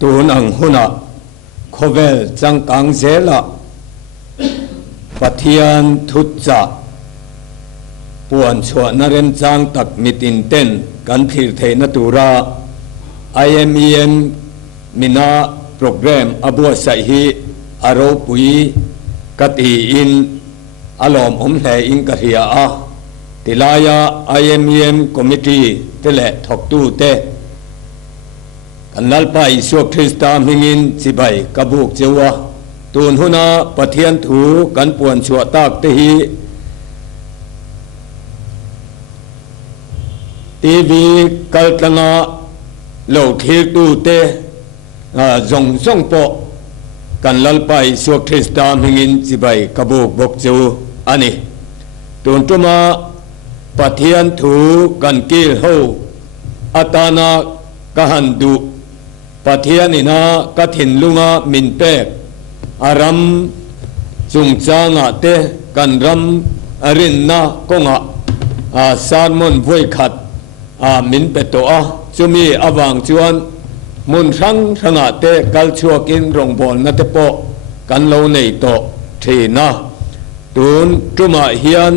ตูนังหุนะโคเวลจังกังเซละปะเทียนทุจจะปวนชวนเรนจังตักมิตินเต้นกันพิรเทนตูรา IMEM มินาโปรแกรมอบัวไซฮีอารมปุยกติอินอารมณ์อมแหอิงกะเรียอาติลายา IMEM คอมมิตี้เตเลทอกตูเตกันลัลไปสวกคริสตามิงินสิบายกบุกเจวะตูนหุนาปะเทียนถูกันปวนชัวตากเตฮีทีวีกัลตังาโลทีตูเตจงส่งปอกันลัลไปสวกคริสตามิงินสิบายกบุกบกเจวอันนี้ตูนตุมาปะเทียนถูกันกิลโฮอัตานากหันดุปะเทียนินากถินลุงามินเปกอารัมจุงจางะเตกันรัมอรินนากงะสารมนวุยขัดมินเปโตอาจุมีอวังจวนมุนรังรังะเตกัลชัวกินรงบอลนัตโปกันโลเนโตเทนะตูนจุมาเฮียน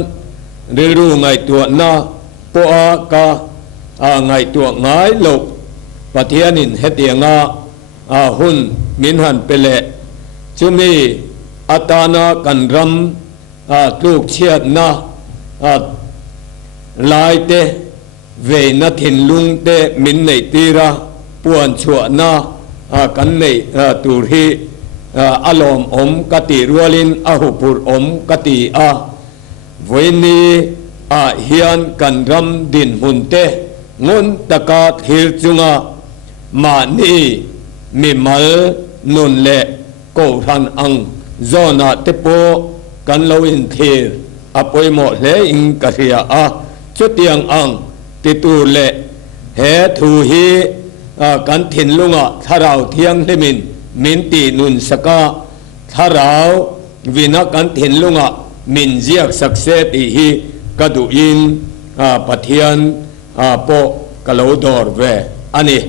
เรื่องไงตัวนาปอากาไงตัวไงโลกปะเทียนินเฮตียงหุ่นมินหันเปเลจุมีอัตานากันรัมลูกเชียดนาลายเตเวนทินลุงเตมินในตีระปวนชัวนากันในตูรีอารมณ์อมกติรัวลินอหุปุรอมกติเวนีเฮียนกันรัมดินหุ่นเตงุนตะกาทิรจุงมานีมิมัลนุนเลโกรันอังโซนาเตโปกันลวินเทรอปอยโมเลอิงกะเรียจุดยังอังติตูเลเฮทูฮีกันถินลุงทาราวเทียงเลมินมินตีนุนสกาทาราววินักกันถินลุงมินเจียกสักเซติฮีกดูอินปะเทียนโปกะโลดอร์เวอันนี้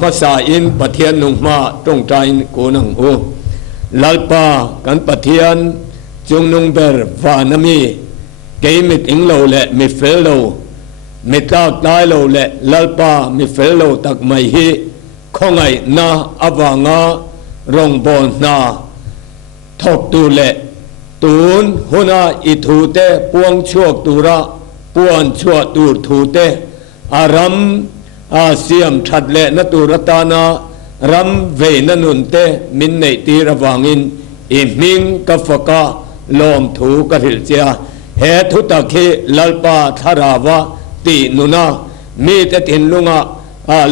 ภาษาอินปะเทียนนุงมาตรงใจกูนังโอลัลปากันปะเทียนจุงนุงเบอร์วานามีเกมิติงโลเลมิเฟลโลมิตากได้โลเลลัลปามิเฟลโลตักไม่ฮีคงไงนาอวางารองบอนนาทอกตูเลตูนหุนาอิทูเตปวงชั่วตูระปวนชั่วตูทูเตอารัมเสียมชัดเลนตูรตานารัมเวนนุนเตมินในตีระวังอินอิมิงกัฟกาลอมถูกหิลเจียเฮทุตะเคลัลปาทาราวะตีนุนามีแต่ถินลุง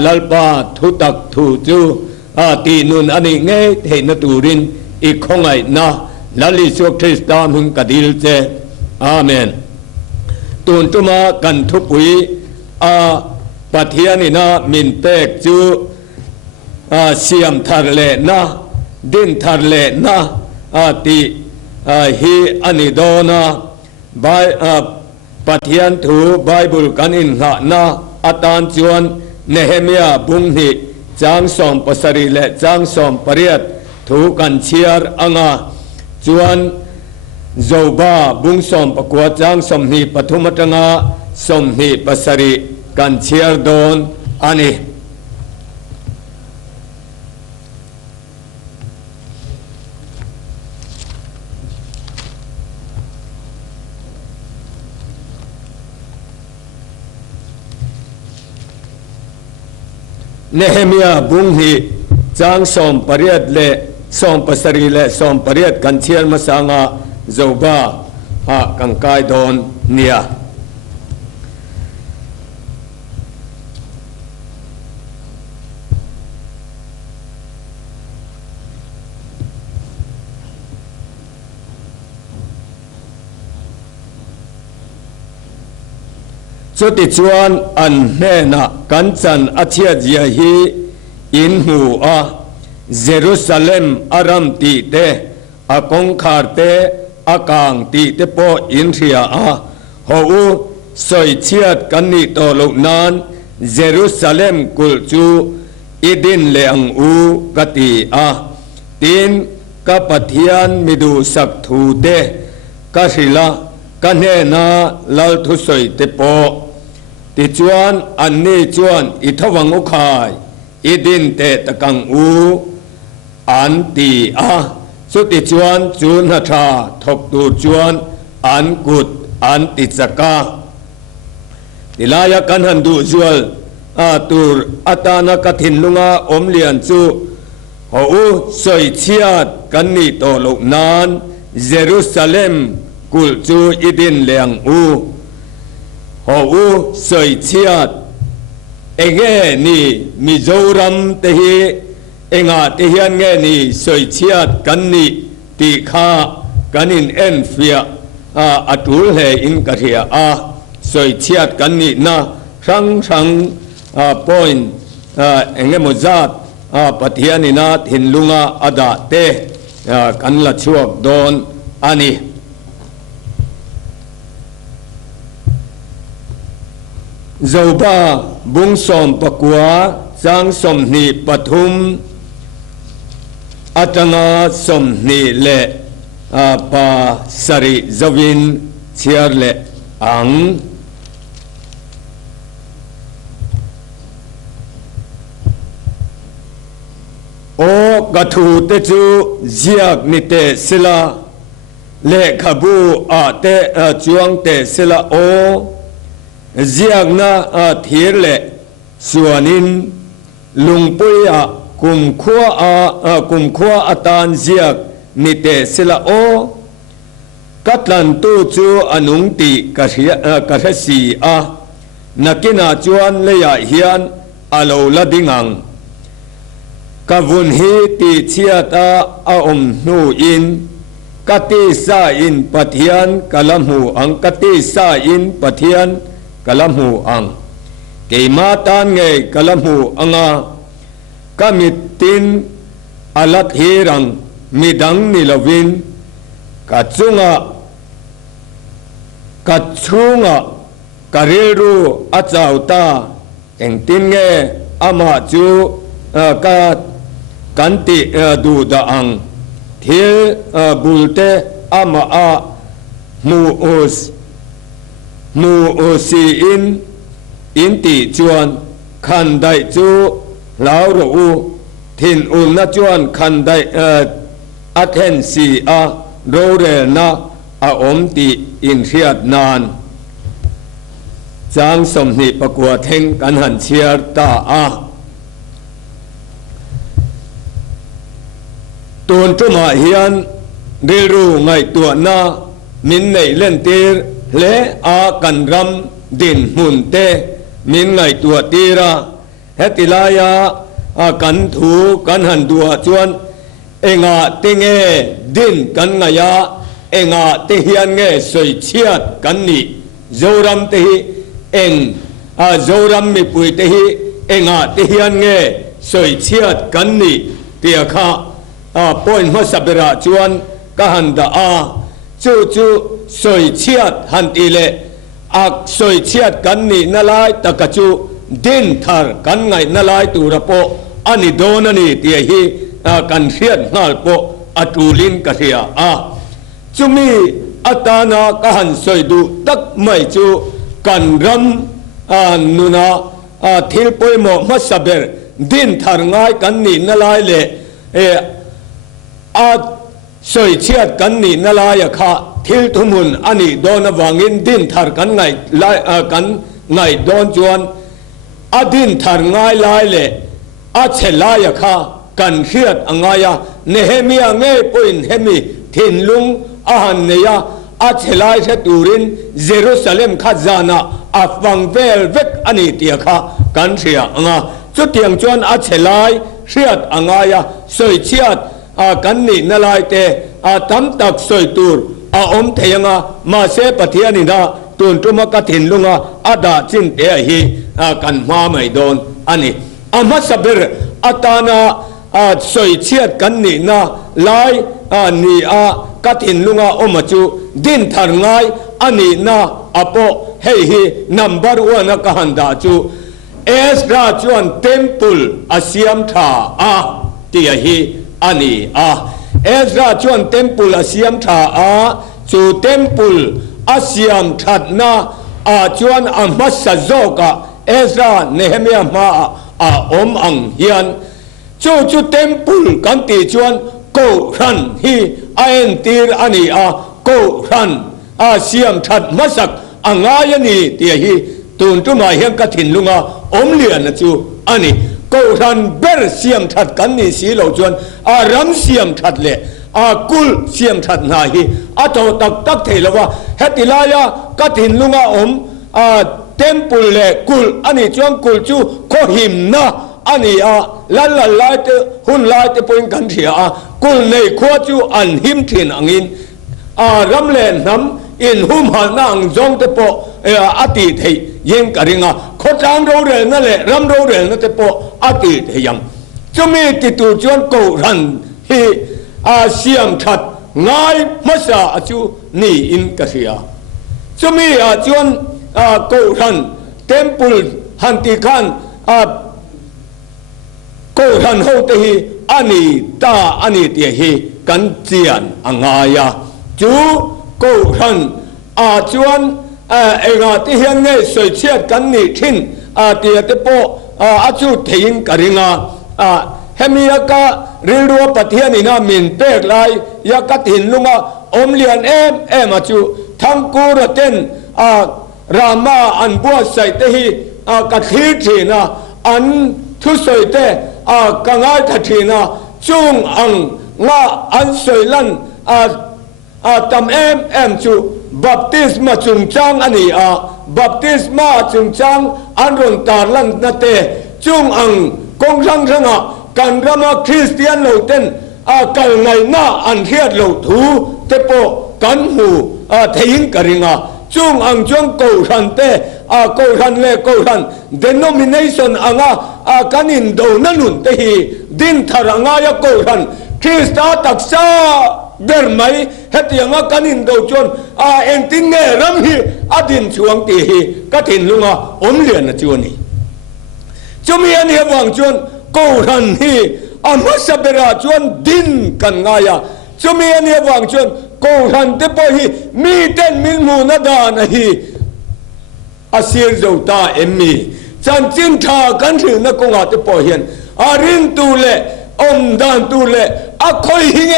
ลัลปาทุตักถูจูตีนุนอันนี้ไงเทนตูรินอีกของไงนะลลิสุคริสตามึงกดิลเจอาเมนตูนตุมากันทุปุยปะเทียนินามินเปกจูเสียมทารเลนะดินทารเลนะติฮีอันิโดนาบายปะเทียนถูไบเบิลกันอินหะนะอาตานจวนเนเฮมียบุงหิจางสอมปสรีเลจางสอมปริยัตถูกันเชียร์อ่างจวนโจบาบุงสอมปกวดจางสมหีปฐุมตงาสมหีปสรีกันเชียร์โดนอันนี้เนเฮมียบุงฮีจางสมปริยัตเลสมปสรีเลสมปริยัตกันเชียร์มาสังโจบากังกายโดนเนียจุดที่ชวนอันแน่นะกันจันอาเชียจีฮีอินหูเยรูซาเล็มอารัมตีเตอากงคาร์เตอากางตีเตโปอินเรียหูสอยเชียดกันนิโตลุนานเยรูซาเล็มกุลจู อีดินเลงอูกติอาตีนกปะเทียนมิดูสักทูเตกสิละกันเฮนาลลทุสอยเตโปติจวนอันนี้จวนอิทวังอุคายอีดินเตตะกังอูอันตีอาสุติจวนจูนหทราทบตูจวนอันกุดอันติจกาติลายกันหันดูจวลตูรอัตานกถินลุงาอมเลียนจูหูสอยเชียดกันนี่โตลุกนานเยรูซาเล็มกุลจูอีดินเลียงอูหูสอยเชียดเองนี่มิโซรัมเตฮีเองาเทียนเงนี่สอยเชียดกันนี่ตีข้ากันอินเอ็นเฟียอัตุลเฮอินกะเทียสอยเชียดกันนี่นะชังปอยน์เองมุจัดปะเทียนินาหินลุงาอดาเตกันละชวกโดนอันนี้เจ้าบ้าบุงสมปะกัวจางสมนีปทุมอัตงาสมนีเลปาสริจวินเชียร์เลอังโอกระทูเตจูเจียกนิเตศิลาเลขบูอาเตจวงเตศิลาโอเจียกนาเทียร์เลส่วนินลุงปุยกุมขัวอาตานเจียกนิเตศิลาโอกัตลันตูจูอนุงติกะเรสีนักินาจวนเลยาเฮียนอาโลลดิงังกวุนฮีติเชียตาอาอมนูอินกติสาอินปะเทียนกะลำหูอังกติสาอินปะเทียนกะลำหูอังเกมาตานเงกะลำหูอังกามิตินอลัดเฮรังมิดังนิลวินกัจจุงะกะเรรูอาจาวตาเองตินเงอามาจูกากันติดูดาอังเทบุลเตอามามูโอซีอินติจวนคันไดจูลาวรูทินอุนจวนคันไดอัเทนซีโรเรนาอมติอินเทียดนานจางสมนิปกัวเทงกันหันเชียร์ตาตัวจุมาเฮียนเรียรู้ไงตัวนามินในเล่นตีร์เลกันรำดินมุนเตมินไงตัวตีระเฮติลายากันถูกันหันดัวจวนเองติเงดินกันไงยาเองติเฮียนเงสวยเชียดกันนี่โจรัมติเองโจรัมมีปุยติเองติเฮียนเงสวยเชียดกันนี่เตียข้าปอยน์มาสับระจวนกหันดาจูสวยเชียดหันตีเลสวยเชียดกันนี่นลายตะกจูดินทาร์กันไงนลายตูระโปอันนี้โดนนี่เตียฮีกันเชียดนาลโปอตูลินกะเทียจุมีอัตานากหันสวยดูตักไม่จูกันรำนุนาทิลปอยโมมาสับเรดินทาร์ง่ายกันนี่นลายเลสวยเชียดกันนี่นลายค่ะทิลทุมุนอันนี้โดนวางินดินทาร์กันไงไลกันไงโดนจวนดินทาร์ง่ายไลเลเชลายค่ะกันเชียดง่ายเนเฮมีเงยปุยนเฮมีทินลุงหันเนียเชลายเชตูรินเยรูซาเล็มข้าจานาฟังเวลเวกอันนี้เตียค่ะกันเชียจุดเตียงจวนเชลายเชียดง่ายสวยเชียดกันนี่นลายเตตั้มตักสวยตูร์อมเทียงมาเสปเทียนินาตุนตุมกถินลุงดาจินเตฮีกันมาไม่โดนอันนี้มาสเบรตานาสวยเชียดกันนี่นาลายนี่กถินลุงอมจูดินทาร์ง่ายอันนี้นาอโปเฮฮีนัมเบอร์วันกหันดาจู เอสราจวนเต็มปุลอาเซียมทาตียฮีอันนี้เอสราจวนเต็มปุลอาเซียมทาจูเต็มปุลอาเซียมทัดนาจวนมัสโจกะเอสราเนเฮเมียมาอมอังเฮียนจูเต็มปุลกันตีจวนโกรันฮีเอ็นตีร์อันนี้โกรันอาเซียมทัดมัสักอังายนี่ตียฮีตุนตุมาเฮียงกฐินลุงอมเลียนนะจูอันนี้กูรันเบร์เสียมทัดกันนี่สีเหล่าจวนรัมเสียมทัดเล่กุลเสียมทัดนาฮีโตตักเทลว่าเฮติลายากฐินลุงอมเต็มปุลเล่กุลอันนี้จวนกุลจูโคหิมนะอันนี้ลันลายเตหุ่นลายเตปุ่นกันเถียกุลในขวาจูอันหิมถินอังอินรัมเลนน้ำอินหุมหานางจงเตปอติเทยิงกะริงขจางเราเรนั่นแหละรำเราเรนั่นเตปอติเทยังจะมีติดตัวจวนกูรันที่เสียมทัดง่ายมาซาจูนี่อินกะเสียจะมีจวนกูรันเต็มปุลหันติขันกูรันโฮเตฮีอันนี้ตาอันนี้เตียฮีกันเจียนอ่างายาจูกูรันจวนเองที่เฮียนเนี่ยสวยเชียดกันนี่ทิ้งเตียเตโปจูเทียงกะริงเฮมียกะริรัวปะเทียนี่นะมินเปกไลยากะถินลุงอมเลียนเอ็มจูทั้งกูรเตนรามาอันบัวใส่เตฮีกะทีทีนะอันทุสวยเตกังไอทัทีนะจุงอังงาอันสวยลันตำเอ็มจูบัพติสมาจุงจังอันนี้บัพติสมาจุงจังอันรุนตาลันนาเตจุงอังกงรังรังกันรามาคริสเตียนเหล่าเต้นกันไงหน้าอันเทียดเหล่าทูเตโปกันหูเทียงกะริงจุงอังจงกูรันเตกูรันเล่กูรัน denomination กันอินโดนันุนเตฮีดินทารังายกูรันคริสตาตักษาเดอร์ไม่เฮติยังกันอินโดจนเอ็นตินเนรัมฮีดินช่วงตีฮีก็ถินลุงอมเลียนจวนนี้จะมีอันเหี้ยวังจวนกูรันฮีมัสเบราจวนดินกันง่ายจะมีอันเหี้ยวังจวนกูรันเตปฮีมีเต้นมิลมูนาดานฮีอาเซียร์เจ้าตามีจันจินทากันถึงนักกงอาเตปฮีนรินตูเลอมดานตูเลคอยหิง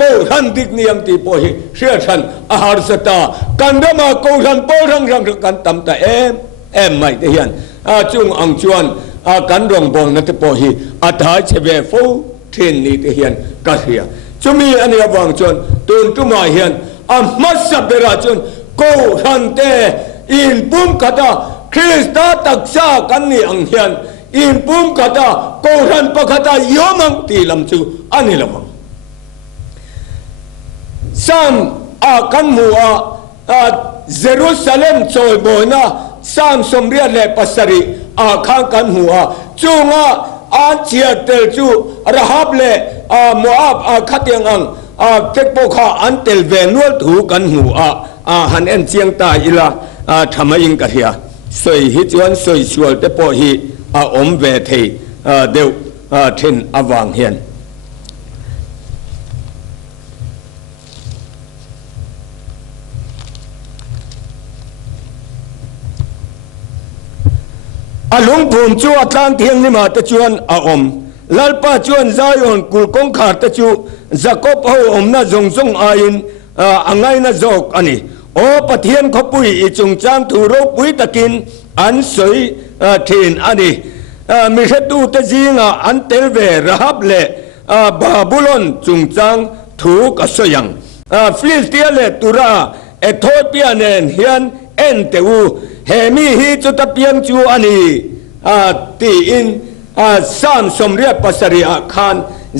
กูรันดิกนิยมตีโพหิเชื่อฉันอาหารสตากันดมากูรันโพรังกันตำตาไม่ได้ยันจุงอังจวนกันรองบองนัตโพหิท้ายเชเวฟูเทนนี่ได้ยันกัสเฮียจุมีอันนี้วังจวนตุนตุมาเฮียนมัสเบราจวนกูรันเตอินปุ่มกตาคริสตาตักษากันนี่อังเฮียนอินปุ่มกตากูรันปะกตายอมังตีลำจูอันนี้ละวังซ้ำกันมัวเยรูซาเล็มโจยโบนะซ้ำสมเรียนเลปัสริข้างกันมัวจูงเจียเตลจูระหับเลมัวขัดยังเทคโปข้าอันเตลเวนวลถูกันมัวหันเอ็นเจียงตาอีละทำไมยิงกันเฮียสวยฮิจวนสวยชวลเตโปฮีอมเวทีเดียวเทนอวังเฮียนหลวงปู่จวนทางเทียงนี่มาตะจวนอมลัลปาจวนใจอ่อนกุลกงขาดตะจูจะกบเอาน่าจงอายินไงน่าจกอันนี้โอปะเทียนขบุยอีจงจางถูรบุยตะกินอันสวยเทียนอันนี้มีเหตุตะจิงอันเตลเวระฮับเลบาบูลอนจงจางถูกสยังฟิลิสเตียเลตุระเอโธเปียเนนเฮียนเอ็นเตวูเฮมีฮีจุตเปียงจูอันนี้ตีอินสามสมเรียปัสริอาคาร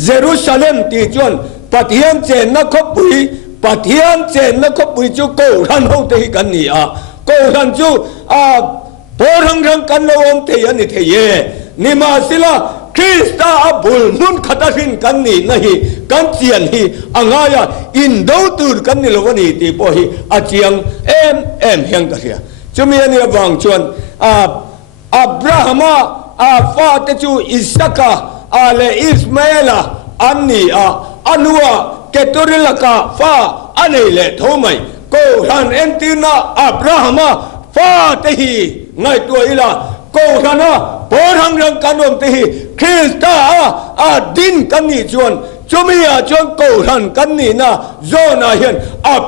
เยรูซาเล็มตีจวนปะเทียนเจนนักขบุยปะเทียนเจนนักขบุยจูโกรันโฮเตหิกันนี่โกรันจูโพรังกันละวงเทียนนี่เทเยนิมาสิละคริสตาบุลมุนขัดสินกันนี่นะฮีกันเจียนฮีอ่างายอินดูตูร์กันนี่ละวันนี้ตีโพหิอาเจียงเอ็มเฮียงกันเฮียจะมีอันนี้วังชวน อับราฮัมฟาเตจูอิสกะเลอิสมาเอลอันนี้อันว่าเกตุริลกะฟาอันนี้แหละทำไมกูรันเอ็นตินาอับราฮัมฟาเตฮีไงตัวอีละกูรันพอทางเรื่องการนมเตฮีคริสต์ดินกันนี่จวนจมีจวนกูรันกันนี่นะโจนาเห็น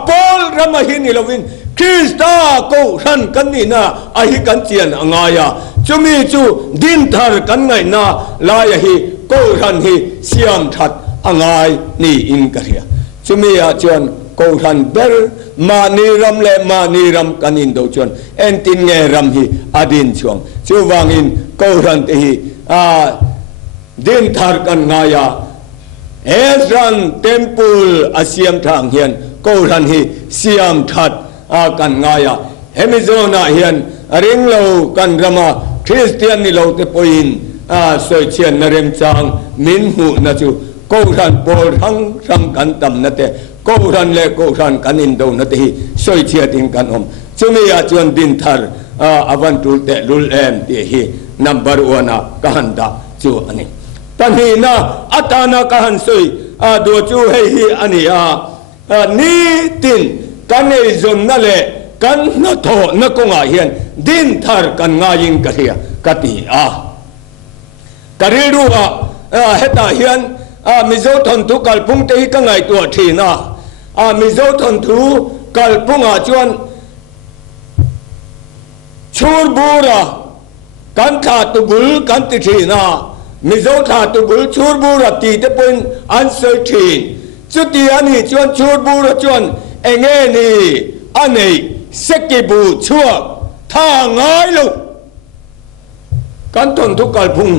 ปอลรามาหินิลวินคริสต์กูรันกันนี่นะฮิกันเจียนงายาจมีจูดินทาร์กันไงนะลายฮีกูรันฮีเสียมทัดงายนี่อินกันเฮียจมีจวนกูรันเบลมานีรำเลมานีรำกันอินโดจวนเอ็นตินเงรำฮีอดินช่วงจูวางอินกูรันเตฮีดินทาร์กันงายาเอสรันเทมเพลอาเซียมทางเฮียนกูรันฮีเสียมทัดกันงายาเฮมิโซนาเฮียนริงโลกันรำมาคริสเตียนนี่โลเตปอินสวยเชียนนเรมจางมินหูนะจูกูรันโปลทั้งกันตำนั่นเตกูรันเล่กูรันกันอินโดนั่นเตสวยเชียติงกันอมจุมีอาจวนดินทาร์อวันตุเตลุลเอ็มเตฮีนัมเบอร์วันกันดาจูอันนี้ตอนนี้นะอัตานากันสวยดูจูเฮีอันนี้นี่ตินกันในจนนั่นแหละกันนัทโตนักงาเฮียนดินทาร์กันงายิงกันเฮียกันตีกระเรื่องเฮตาเฮียนมิโซทนทุกัลปุ่งเตยกันไงตัวทีนะมิโซทนทุกัลปุ่งจวนชูร์บูระกันขาตุบุลกันติทีนะมิโซขาตุบุลชูร์บูระตีเตเป็นอันเซอร์ทีจุดที่อันนี้จวนชูร์บูระจวนเองนี่อันนี้สกิบูชัวท่าง่ายลูกกันทนทุกัลปุ่ง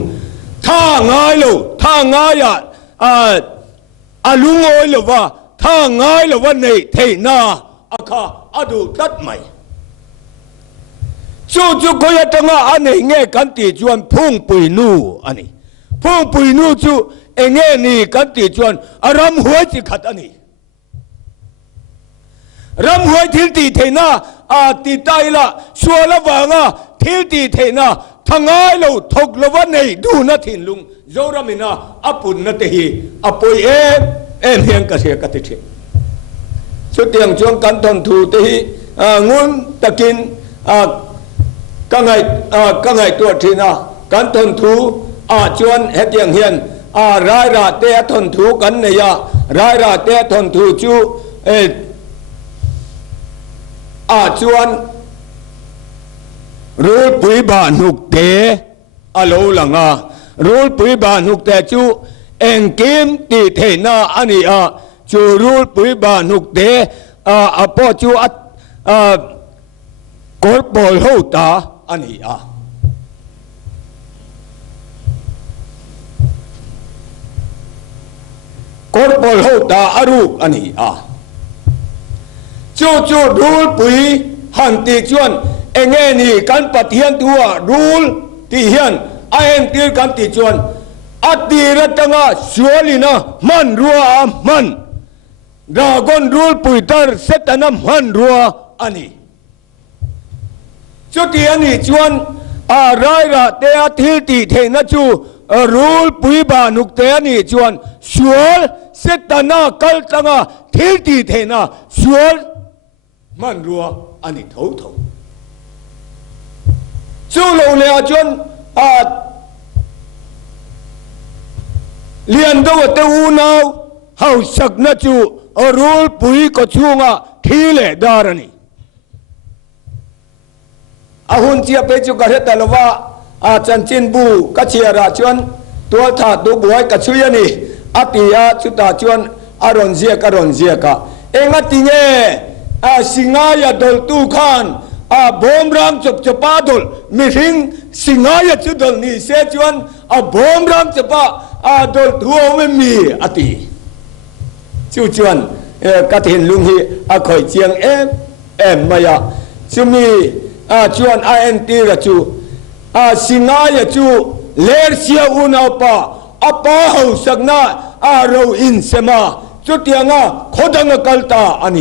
ท่าง่ายลูกท่าง่ายลุงโอยหรือว่าท่าง่ายหรือว่าในเทน่าอาดูตัดใหม่จู่ๆก็ยังตั้งอันนี้เงี้ยกันตีจวนพุ่งปุยนูอันนี้พุ่งปุยนูจู่เองเงี้ยนี่กันตีจวนอารมณ์หัวจิขัดอันนี้รำหัวทิลตีเทน่าตีตายละชัวละวางทิลตีเทน่าทั้งง่ายเราทกละวันนี้ดูนัทินลุงโจรามินาอปุนนัตฮีอปุยเอ็มเฮียงกระเสียกระติเชสุดที่ยังช่วงกันทนทูตีงุนตะกินก็ไงตัวทีน่ากันทนทูชวนเฮตียงเฮียนรายราเตะทนทูกันเนี่ยรายราเตะทนทูจูชวนรูปปุยบานุกเตอโลลังรูปปุยบานุกเตจูเอ็งเกมตีเทน่าอันนี้จูรูปปุยบานุกเตพอจูกอลบอลหูตาอันนี้กอลบอลหูตาอารูปอันนี้จู่รูลปุยหันตีจวนเองนี่กันปฏิญาณตัวรูลที่เฮียนไอเอ็นตีกันตีจวนอัติรัตงาสวลินะมันรัวมันดากอนรูลปุยตาร์เซตนามมันรัวอันนี้จุดที่อันนี้จวนรายละเตะทิลตีเทนจูรูลปุยบานุกเตะนี่จวนสวลเซตนาคัลตังาทิลตีเทนะสวลมันรัวอันนี้เท่าจู่เราเลยจนเรียนดูว่าเต้าหนาวเขาสักนัดจู่รูลปุยก็ช่วงทีเล่ดารานี่หุ่นเจียไปจู่ก็เห็นแต่ละว่าจันจินบูกัจเชียราชวนตัวถาดดูบวยกัจชุยนี่ติยาชุดตาชวนอารอนเจียกะเองติเง่สิงายาดลตูขานบอมรามจับปาดลมิริงสิงายาจุดลนี่เสจวนบอมรามจับปาดลทัวไม่มีติจู่จวนกระถิ่นลุงฮีคอยเจียงเอ็มมายาจูมีจวนไอเอ็นตีระจูสิงายาจูเลเซียอุนาปาป้าหูสักนาเราอินเสมาจุดยังขดังกัลตาอัน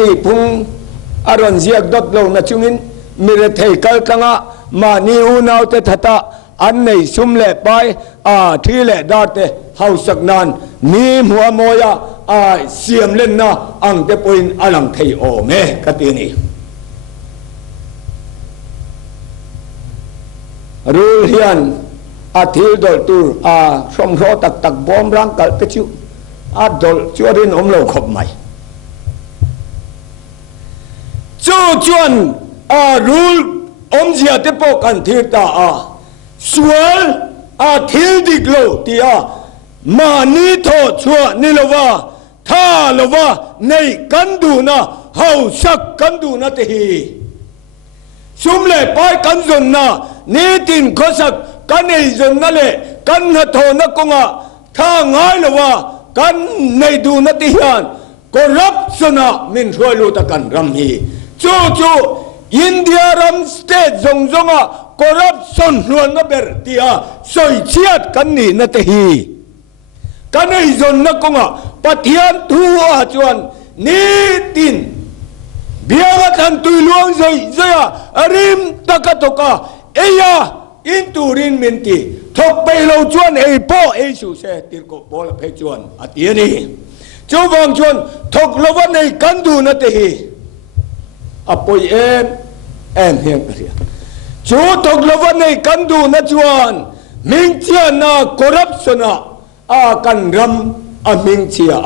นี้พุง aron ziak dot lo na chungin mire thei kal tanga ma ni u nau te thata an nei sum le pai thi le da te hau sak nan ni mua moya siam len na ang te poin alang thei o me ka ti ni rul hian thil dol tur from ro tak tak bom rang kal pe chu dol chuarin om lo khop mai chu chuan rul om zia te po kan thir ta sual thil dik lo ti ma ni tho chua ni lova tha lova nei kan du na hau sak kan du na te hi sum le pai kan zon na ni tin khosak kan ei zon na le kan ha tho na konga tha ngai lova kan nei du na ti hian corruption min roi lu ta kan ram hi chu India ram state zong zonga corruption luan na ber tia soi chiat kan ni na te hi kan ei zon na konga pathian thu chuan ni tin biaga than tui luang zoi arim takatoka eya in turin minti thok pe lo chuan ei po ei su se tir ko bol phe chuan atiani chu wang chuan thok lowan nei kan du na te hi apoi em hiang ria chu thok lowan nei kan du na chuan ming chia na corruption kan ram ming chia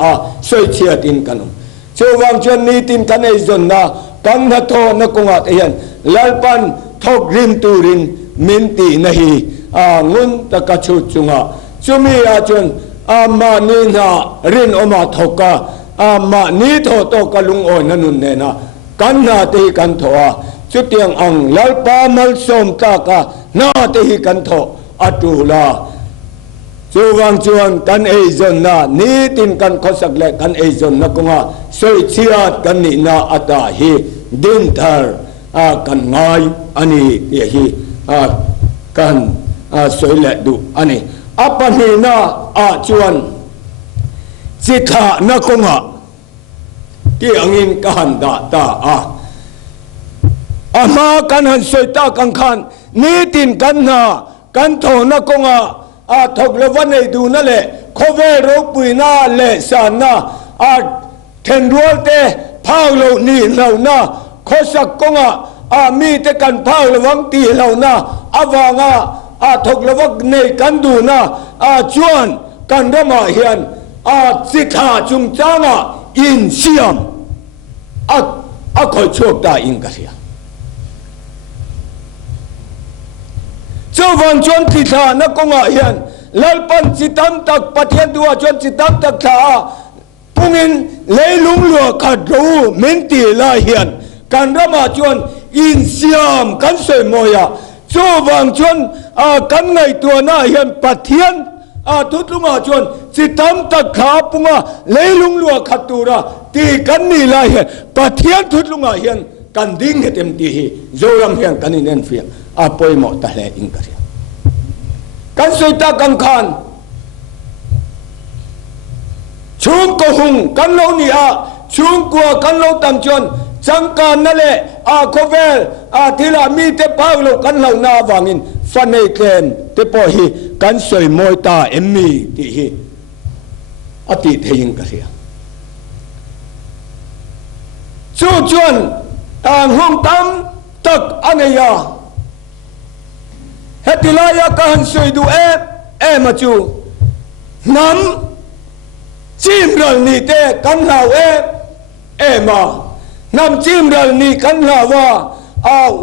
soi chia tin kanum chu wang chuan ni tin kan ei zon na kan ha tho na konga te hian lalpan thok rim turin min ti na hi ngun ta ka chu chunga chumi chuan ma ni na rin oma thoka ma ni tho to ka lung oi na nun ne na kan na te kan thoa chu tiang ang lalpa mal som ta ka na te hi kan tho atula chu wang chuan kan ei zon na ni tin kan khosak le kan ei zon na konga soi chiat kan ni na ata hi din thar kan ngai ani ti hi kan soi le du ani apani na chuan chitha na konga ti angin kan da ta ama kan han soi ta kan khan ni tin kan na kan tho na konga thok le van nei du na le khove ro pui na le san na then rual te phau lo ni lo na khosak konga mi te kan phau lo wang ti lo na awanga thok le wak nei kan du na chuan kan rama hian chitha chung changa in siam khoi chok ta in ka ria chu wang chuan chitha na konga hian lalpan chitam tak pathian duwa chuan chitam tak tha pungin leilung lua khat ro min ti la hian kan rama chuan in siam kan soi moya chu wang chuan kan ngai tua na hian pathian thut lunga chuan chitam tak kha punga leilung lua khat tura ti kan ni la hian pathian thut lunga hian kan ding hetem ti hi zoram hian kan in en fia apoi mo ta le in ka ria kan soi ta kan khan chung ko hung kan lo ni chung kwa kan lo tam chuan chang kan na le khovel thila mi te pau lo kan lo na wangin fanei ken te po hi kan soi moi ta emmi ti hi ati thein ka ria chu chuan hung tam tak anaya hetilaya kan soi du ma chu nam chim ral ni te kan lau ma nam chim ral ni kan lawa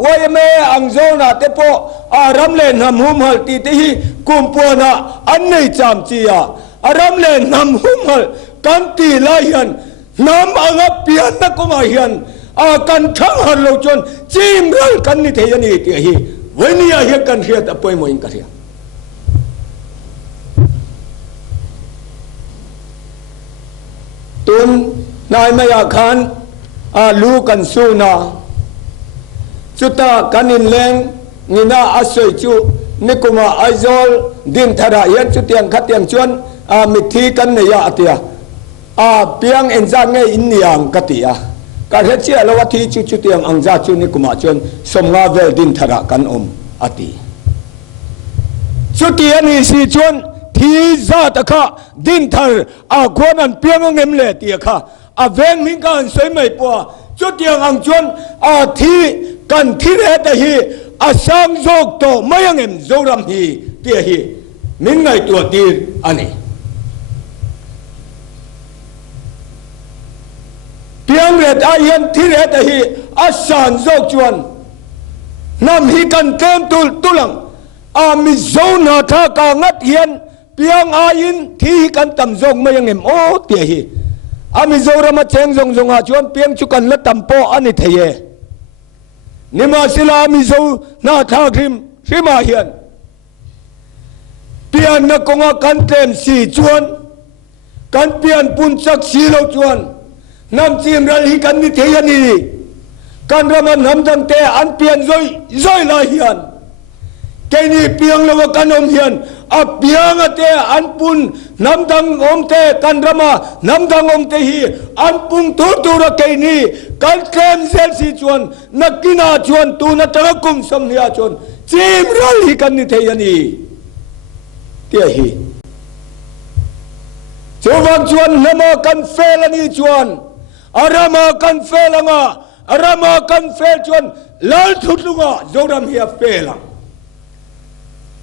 wai me ang zona te po ram le nam hum hal ti te hi kumpona an nei cham chi ram le nam hum hal kan ti la hian nam anga pian na ko ma hian kan thang har lo chon chim ral kan ni the yani ti hi vania hi kan riat apoi mo in ka ria tun nai maya khan lu kan su na chuta kanin leng ngina asoi chu nikuma aizol din thara yan chu tiang khatiang chuan mithi kan ne ya atia piang enjang nge in niang katia การเชี่ยละวัที่จุดเตียงอังจาจุนิกุมาจนสมงาเวลดินทระกันอติจุดเตียนี่สิจวนที่ซาตะค่ะดินทร์กวนอันเปียงเงิมเลตีค่ะเวงมิงกันสวยไม่ปัวจุดเตียงอังจวนที่กันที่เรตฮีสังโจกโตไม่ยังเงิมโจรำฮีเตียฮีมิงไงตัวตีอันนี้เพียงเรตอายันที่เรตฮีสังโจกจวนนำฮีกันเต็มตุลังมิโซนาทากางัดเฮียนเพียงอายินที่กันตำจงไม่ยังเงิมโอ้เตียฮีมิโซรามาเชงจงจวนเพียงชุกันละตำโปอันนี้เทียนิมาศิลามิโซนาทาคริมริมาเฮียนเปลี่ยนนักงากันเต็มสีจวนกันเปลี่ยนปุ่นจักสีเราจวนน้ำจีมรัลฮิกันนิเทียนีกันรามันน้ำตั้งแต่อันเปลี่ยนจอยลาเฮียนแกนี่เปลี่ยนละวกันเฮียนเปลี่ยนแต่อันปุ่นน้ำตั้งเตกันรามาน้ำตั้งเตฮีอันปุ่นตัวระแกนี่กันเต็มเซลสีจวนนักกินาจวนตูนัตระกุมสมเนียจวนจีมรัลฮิกันนิเทียนีเตียฮีจวนจวนนมากันเฟลนี่จวนอารามากันเฟลงาอารามากันเฟลจวนลาลทุลุงาโจรามเฮียเฟลัง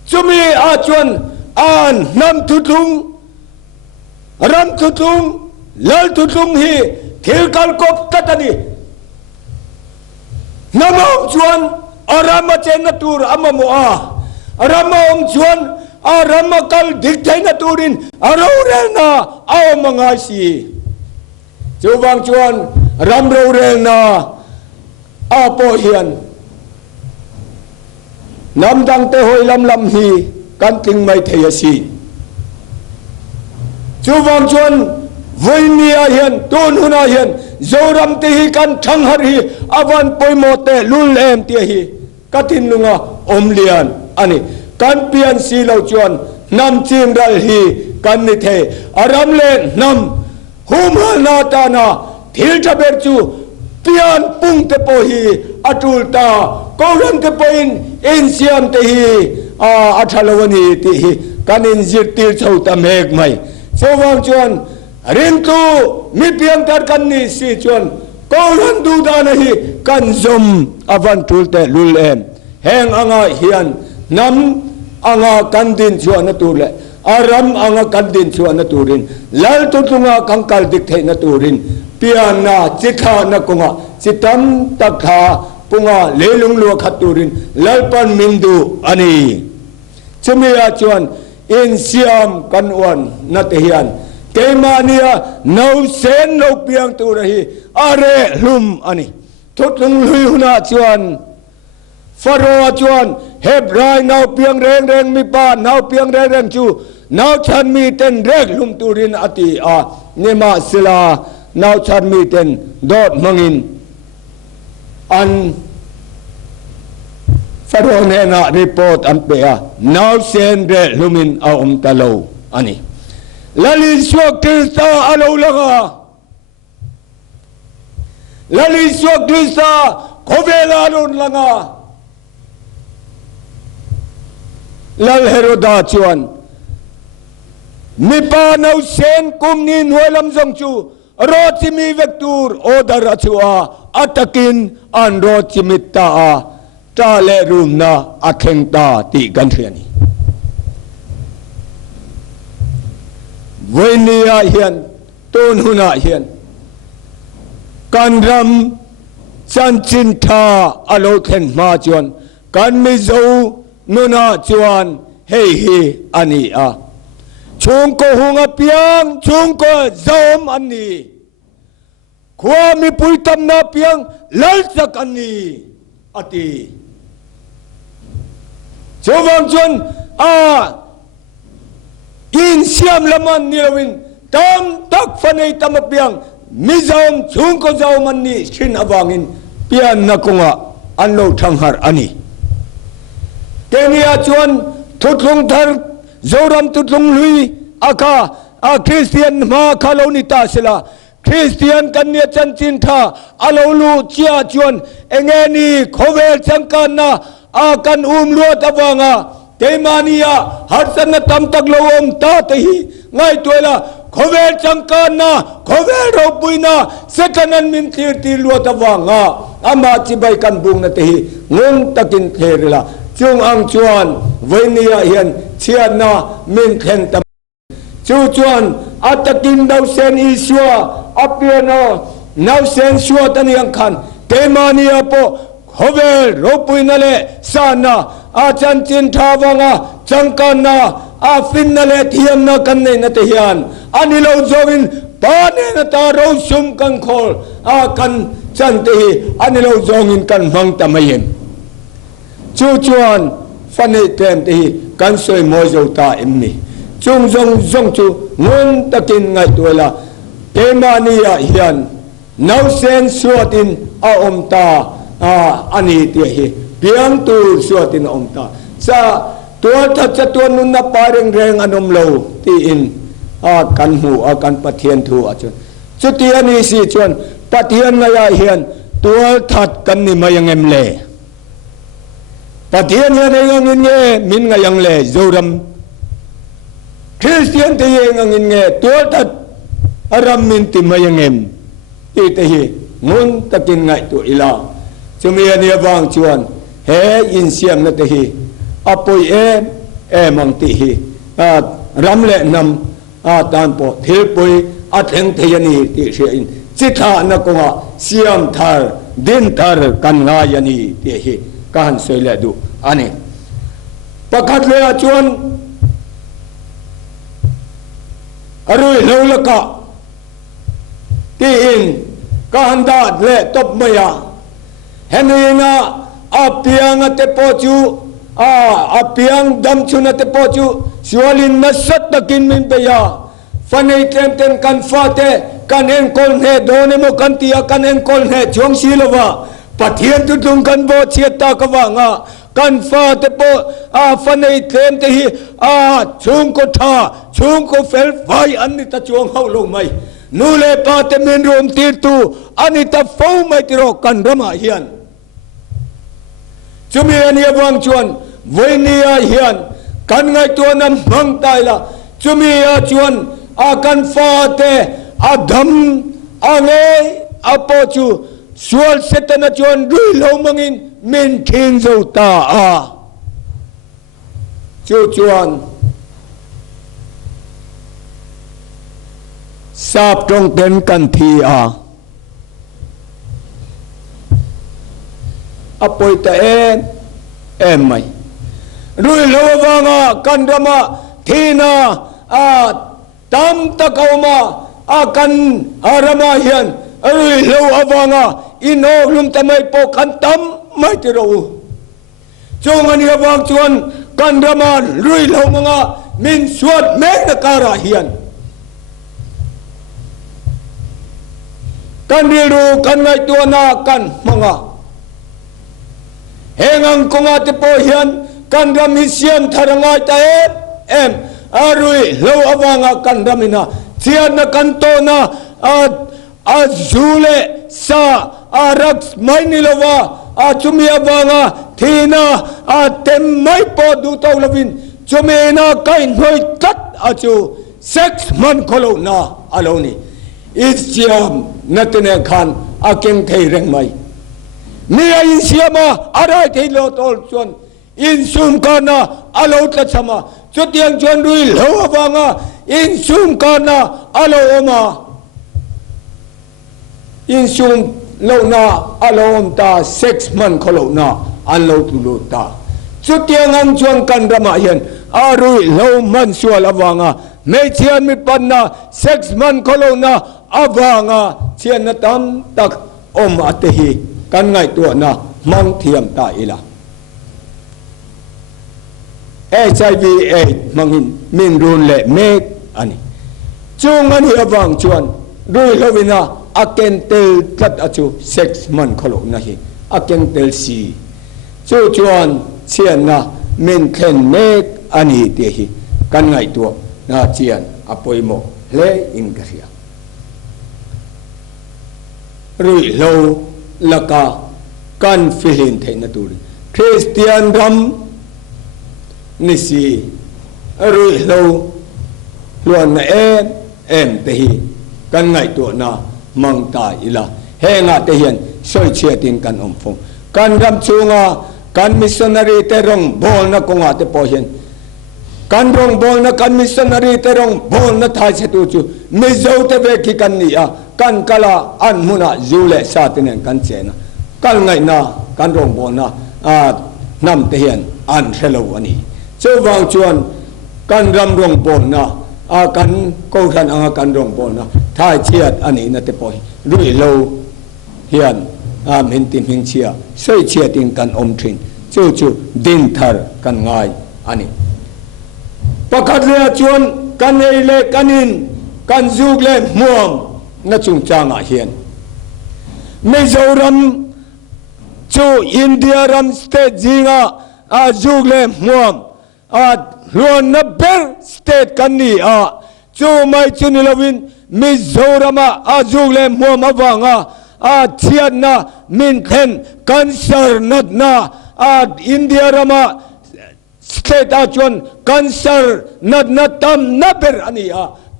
จุมีจวนนำทุลุงรำทุลุงลาลทุลุงฮีทิลกัลกบกัตนีนมาจวนอารามาเจนตูร์อามาโมอารามาจวนArama kal diktai na turin araurel na aw mga si Jubang chuan ramraurel na apo hian namdang te hoi lam hi kan ting mai thei si Jubang chuan voinia hian tun huna hian zoram te hi kan thang har hi awan poimo te lul em te hi katin lunga omlian aniกันเปลี่ยนสีเหล่าจวนนำจีมรัลฮีกันนิเทอารามเลนำหุมนาตานาทิลจะเบรจูเปลี่ยนปุ่งเตโปฮีอัตุลตาโกรันเตโปอินเซียมเตฮีอัชลวันีติฮีกันอินจิตติลเจ้าตะเมกไม่เจ้าวังจวนรินตูมีเพียงแต่กันนี่สีจวนโกรันดูดานะฮีกันซมอวันทุลเตลุลเอ็มแหงอ่างเฮียนนำanga kandin chua na tur le aram anga kandin chua na turin lal tu tunga kangkal dikthei na turin piana chikha na kunga chitam takha punga lelung lo khaturin lalpan mindu ani chumia chuan in siam kanwan na tehian keimania no sen no piang tu rahi are hlum ani thutlung lui huna chuan Faro chuan Hebrai nau piang reng mi pa nau piang reng chu nau chan mi ten rek lum turin ati nima sila nau chan mi ten dot mangin an Faro ne na report an pe nau sen re lumin talo ani lali suak krista alo laga lali suak krista kovela lon laga lal heroda chuan mi pa nau sen kum nin holam jong chu ro chimi vektur order achua atakin an ro chimitta ta le rum na akheng ta ti gan thiani voinia hian ton huna hian kan ram chan chin tha alo khen ma chuan kan mi zo nuna chuan hei hi ani chung ko hunga piang chung ko zom ani khwa mi pui tam na piang lal chak ani ati chowang chuan in siam laman nilawin tam tak fanei tam piang mi zom chung ko zom ani shin awangin pian na kunga anlo thanghar ani Kenya chuan thutlung thar zoram thutlung lui aka Christian ma khaloni ta sila คริสเตียนกันเนี่ยจันจินทาอาโลลูเจียจวนเองนี่โคเวลจังกันนะอากันลัวตะวังอ่ะเตมานียหัดสนตัมตักโลมตาตหีง่ายตัวละโคเวลจังกันนะโคเวลรบุยนะเสกันันมินตีลัวตะวังอ่ะอามาจิบายกันบุงนะตหีงงตะกินเทรละจงอังจวนเวนียเฮียนเชียนามินเทนตจูจวนอัตกินดาวเซนอิชัวอเปียโนนาวเซนชัวตันยังคันเตมานียโปโคเวลรบุยนั่นแหละสานาอาจันจินทาวังอ่ะจังกันนะอาฟินนั่นแหละเทียมนะกันในนัตเฮียนอันนี้เราจวินปานเนนตาเราชุมกันโคลอากันจันตีอันนี้เราจวินกันมังตะไม่เห็นจูจวนฟันในเต็มตีกันสวยมวยจูตาเอ็มนี่จงจูเงินตะกินไงตัวละเตมานียเฮียนนาวเซนสวดินอาอมตาอันนี้เตียฮีเพียงตูสวดินอมตาซาตัวทัศตัวนุนนับปาเรงอนุมโลตีอินกันหูกันปะเทียนทูจนจุดที่อันนี้สิจวนปะเทียนไงเฮียนตัวทัดกันนี่มายังเอ็มเล่ปะเทียนเฮียนยังเงินเงมินไงยังเล่โจรมคริสเตียนที่ยังเงินเงตัวทัดอารัมมินติมายังเอ็มตีเตหีงุนตะกินไงตัวอิลาจะมีอันนี้วางจวนเฮยินเสียงนั่นเตหีอปุยมังติฮีรำเละนำตานปอเทปุยอัดแห่งเทียนีติเชียนจิตานักงาเสียมทาร์ดินทาร์กันงายนีติฮีการสวยเละดูอันนี้ประกาศเลยจวนอรุยเลวละกะที่อินการดาดเละตบเมียเห็นยังไงอาเปียงเตปอจูapiang dam chuna te pochu sualin nasat takin min beya fanei temten kan fate kan en kol ne done mo kan tia kan en kol ne chong silova pathian tu tung kan bo chiata kawanga kan fate po fanei temte hi chung ko tha chung ko fel vai an ta chong hau lo mai nu le pa te min rom tir tu ani ta fo mai tiro kan rama hian chumi ani awang chuanเวนียเฮียนกันไงตัวนั้นมังตายละจุมีอาจวนกันฟาเตดัมเงยปอจูสวลเซตนาจวนดุยลมังอินมินทิงโจตาจูจวนทราบตรงเป็นกันทีปอยแต่เอ็มไหมรุยโลวังกันดมาทีนาตัมตะกาวมากันอารมาเฮียนรุยโลวังอินโอลุมตะไม่ปกันตัมไม่ติรู้จงอันนี้วังชวนกันดมารุยโลมังมินสวดเมฆการาเฮียนกันเรียรู้กันในตัวนากันมังเฮงังคงอาจจะโปเฮียนกันดามิเซียนทารงายตาอารุยโลอวังกันดามินาเทียนกันโตนาจูเลซารักไม่นิลวาจุมีอวังทีนาเต็มไม่พอดูตัวลวินจุมีนาไกหน่อยกัดจูเซ็กซ์มันโคโลนาอโลนีอิสเซียมนัตเนคันเก่งเทเร่งไม่มีอินเซียมาอะไรที่โลตอลชวนอินซุมกานาอาโลตัชมาจุดยังชวนดุยโลวังอินซุมกานาอาโลมาอินซุมโลนาอาโลมตาเซ็กซ์มันโคโลนาอันโลตุโลตาจุดยังอันชวนกันรามาเย็นอารุยโลมันชัวละวังไม่เชียนมิปันนาเซ็กซ์มันโคโลนาอาวังเชียนตัมตักอมอัตหิกันไงตัวนะมังเทียมตาอีละHIV มังมินรุนเละเมกอันนี้จงอันนี้วังชวนรุยโลวินาอาเกนเตลตัดอจูเซ็กซ์มันโคโลนะฮีอาเกนเตลซีจูจวนเชียนนะมินเคนเมกอันนี้เตียฮีกันไงตัวนะเชียนอปอยโมเลอินกะเรีย รุยโลละกากันฟิลินเทนตูรีคริสเตียนรัมนิสีรุยโลล้วนเอ็มเตฮีกันไงตัวนามังตาอิละเฮงาเตียนช่วยเชียตินกันอมฟงกันรำชูงากันมิสชันนารีเตรงบอลนักงาเตปอเห็นกันรองบอลนักกันมิสชันนารีเตรงบอลนักทายเสตุจูมิโซเตเวกิกันนี่อ่ะกันกลาอันมุนาจูเลสาติเนกันเจนะกันไงนะกันรองบอลนะนำเตียนอันเชลวันนี้เจ้าวางชวนกันรำรองบอลนะกันกูขันกันรองบอลนะทายเชียดอันนี้นะเตปอยรุ่ยโลเฮียนมินติมหิงเชียช่วยเชียตินกันอมทรินจู่ดินทาร์กันง่ายอันนี้ประกาศเรือชวนกันเอเลกันอินกันจูกเลม่วงนั่นจุงจางอาเฮียนมิโซรัมจู่อินเดียรัมสเตทจิงาจูกเลม่วงล้วนนับเบอร์สเตทกันนี่จู่ไม่จุนิลวินมิโซรัมจูกเลม่วงมาวังเชียนนะมินเทนกันเซอร์นัดนะอินเดียรามาสเตทอาชวนกันเซอร์นัดนะตัมนับเบอร์อันนี้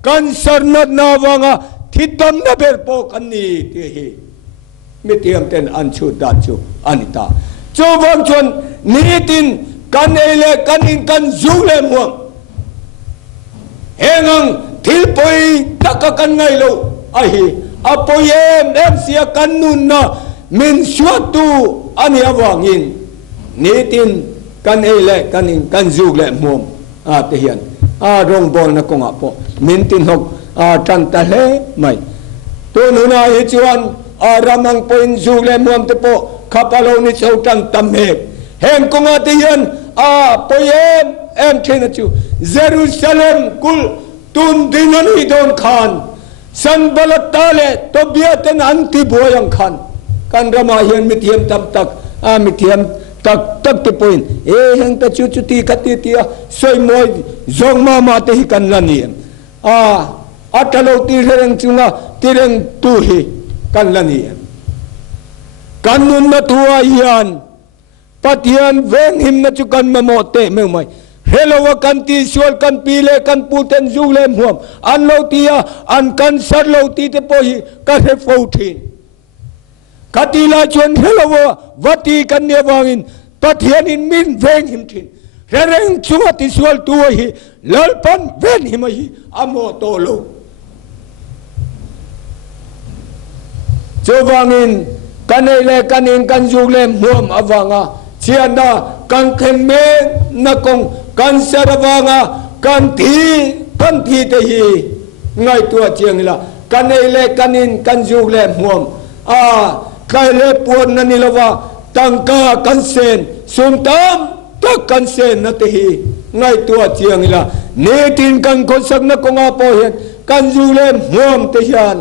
กันเซอร์นัดนะวังที่ตัมนับเบอร์ปอกอันนี้ที่มิเทียมเต็นอันชูดัดชูอันนี้ตาจูวังชวนนิตินกันเอเลกันอินกันจูเลมัวเฮงังทิลปอยตักกันไงโลapa em sia kanun na min suatu ani awangin nitin kan ele kanin kan zugle mom tehian rong bol na kong apo min tin hok tan ta le mai to nuna hi chuan ramang poin zugle mom te po khapalo ni chau tan tamme hem kong tehian poem em thena chu Jerusalem kul tun dinani don khan san balatale to biaten anti boyang khan kan ramahian mithiam tam tak mithiam tak te point hang ta chu chu ti kati tia soi moi zong ma te hi kan lani atalo ti reng chunga ti reng tu hi kan lani kan nun na tua yan patian ven him na chu kan ma mo te me mai hello kan ti sual kan pile kan puten zule muam an lo tia an kan sar lo ti te po hi ka he foutin katila chon hello vati kan ne wangin pathian in min veng him thin reng chunga ti sual tu hi lalpan ven him hi amo to lo chowangin kanele kanin kan zule muam awanga chianda kan khemme na kong kan sarawanga kan thi te hi ngai tua chiang la kan ele kanin kan jugle muam kai le puan na nilawa tangka kan sen sumtam tak kan sen na te hi ngai tua chiang la ne tin kan kon sak na ko nga po hian kan jugle muam te hian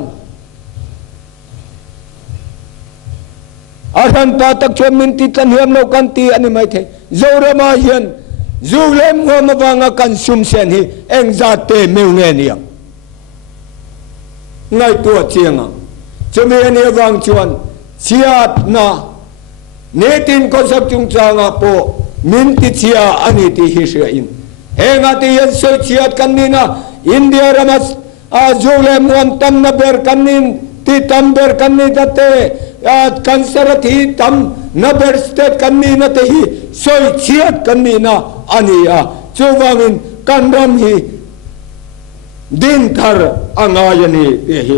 arhan pa tak chon min ti tan hiam no kan ti ani mai the zorama hian zulem ho mawanga kan sum sen hi engza te meu nge ni ngai tua chianga chumi ani wang chuan chiat na ne tin ko sak chung changa po min ti chia ani ti hi sia in henga ti yan so chiat kan ni na india ramas zulem wan tam na ber kan nin ti tam ber kan ni tate kanserati tam na ber state kan ni na te hi soi chiat kan ni na ania chuwangin kan ram hi din thar angayani hi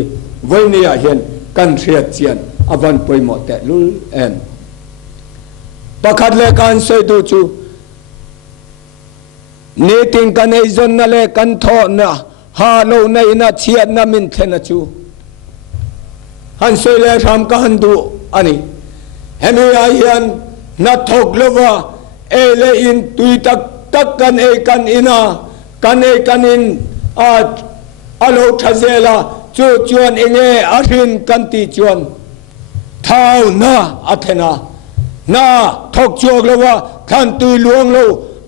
voinia hian kan riat chian avan poimo te lul em pakhat le kan soi du chu ni ting kan ei zon na le kan tho na ha lo nei na chiat na min thena chu han soi le ram ka han du ani hemi hian na thok lova ele in tui tak kan e kan ina kan e kan in alo thazela chu chuan enge arin kan ti chuan thau na athena na thok chuak lova khan tui luang lo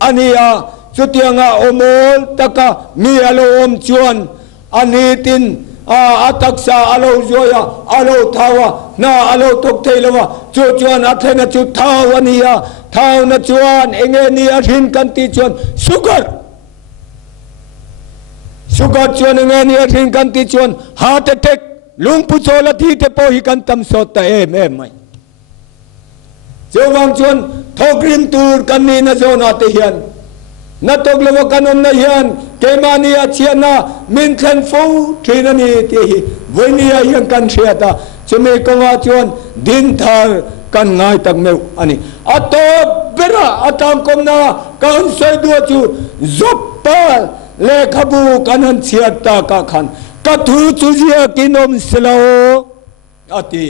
ania chu tianga omol taka mi alo om chuan ani tin ataksa alo zoya alo thawa na alo tok theilawa chu chuan a thena chu thawania thawna chuan engeni a rin kan ti chuan sugar chuan engeni a rin kan ti chuan heart attack lungpu chola thi te po hi kan tam so ta em mai chawang chuan thogrim tur kan ni na zona te hian na toglawa kanon na hian kemani a chiana min khan fo thina ni te hi voinia yang kan thiata chumi kawa chuan din thar kan ngai tak meu ani ato bera atam komna kan soi du chu zoppa le khabu kanan chiata ka khan ka thu chu zia kinom selo ati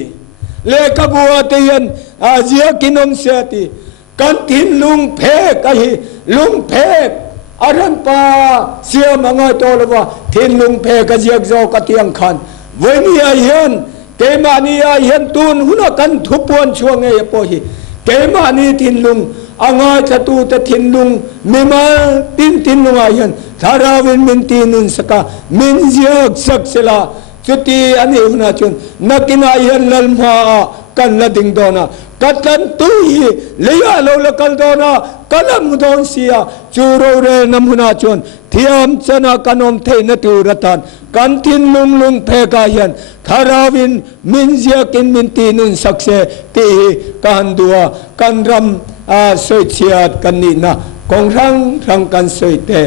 le khabu atian a zia kinom seti kan tin lung phe ka hi lung phe aran pa sia mangai tolwa tin lung phe ka ziak zo ka tiang khan voinia hian kemania hian tun huna kan thupuan chuang e po hi kemani tin lung angai thatu ta tin lung memal tin lung hian tharawin min tinun saka min ziak sak sela chuti ani huna chun nakina hian lalma kan la ding dona katan tu hi leya lo la kal dona kalam don sia churo re namuna chon thiam chana kanom theina tu ratan kan tin lung phe ka hian tharawin min zia kin min tinun sakse ti kan dua kan ram soi chiat kan ni na kong rang kan soi te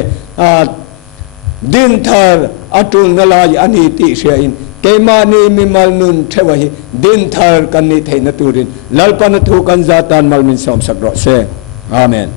din thar atun nalai ani ti shein kemani mimal nun thewahi din thar kan ni theina turin lalpan thu kan zatan malmin som sakro se amen.